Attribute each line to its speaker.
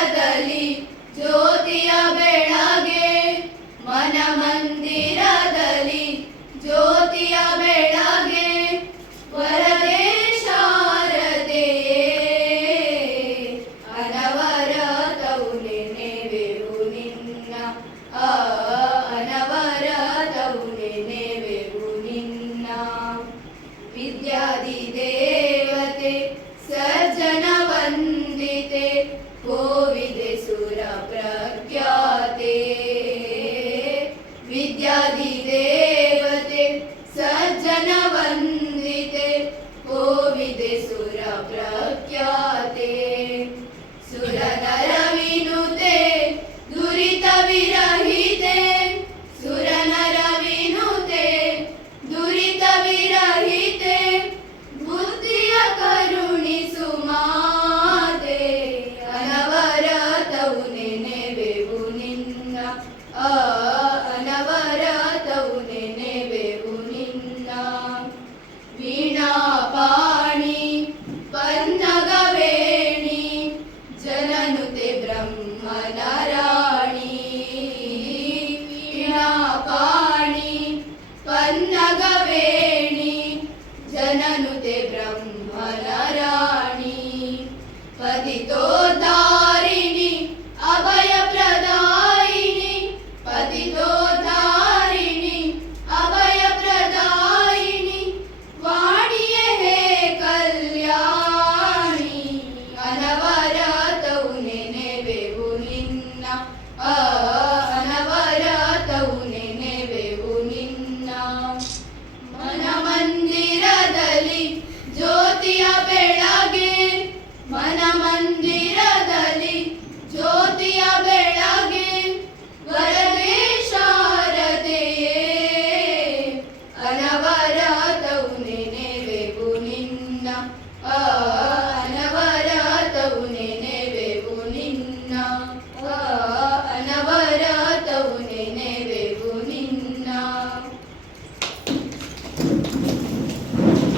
Speaker 1: ಮಂದಿರದಲ್ಲಿ ಜ್ಯೋತಿಯ ಬೆಳಗೆ ಮನ ಮಂದಿರದಲ್ಲಿ ಜ್ಯೋತಿಯ ಬೆಳಗೆ ವರದೇಶಾರದೆ ಅನವರ ತೌಲೆ ನೆವೆರು ನಿನ್ನ ಅನವರ ತೌಲೆ ನೆವೆರು ನಿನ್ನ. ವಿದ್ಯಾದಿದೆ वन्दिते कोविदे सुरप्रख्याते सुरनरविनुते दुरितविरहिते सुरनरविनुते दुरितविरहिते बुद्धिय करुणिसु माते अनवरतौ नेनेवेवु निन्न ಕಾಣಿ ಪನ್ನಗವೇಣಿ ಜನನುತೆ Anama